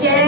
Yeah.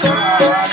Thank you.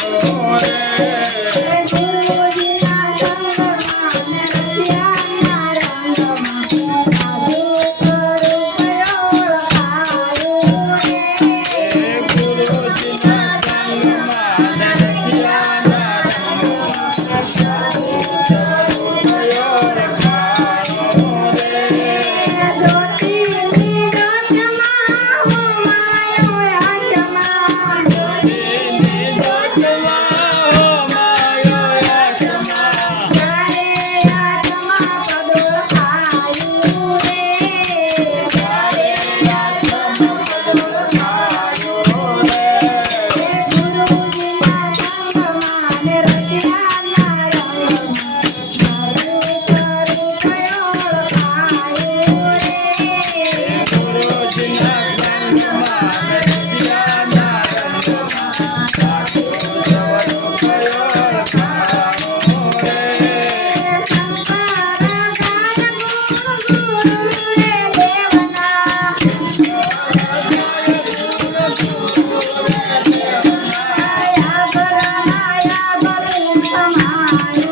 સાધુ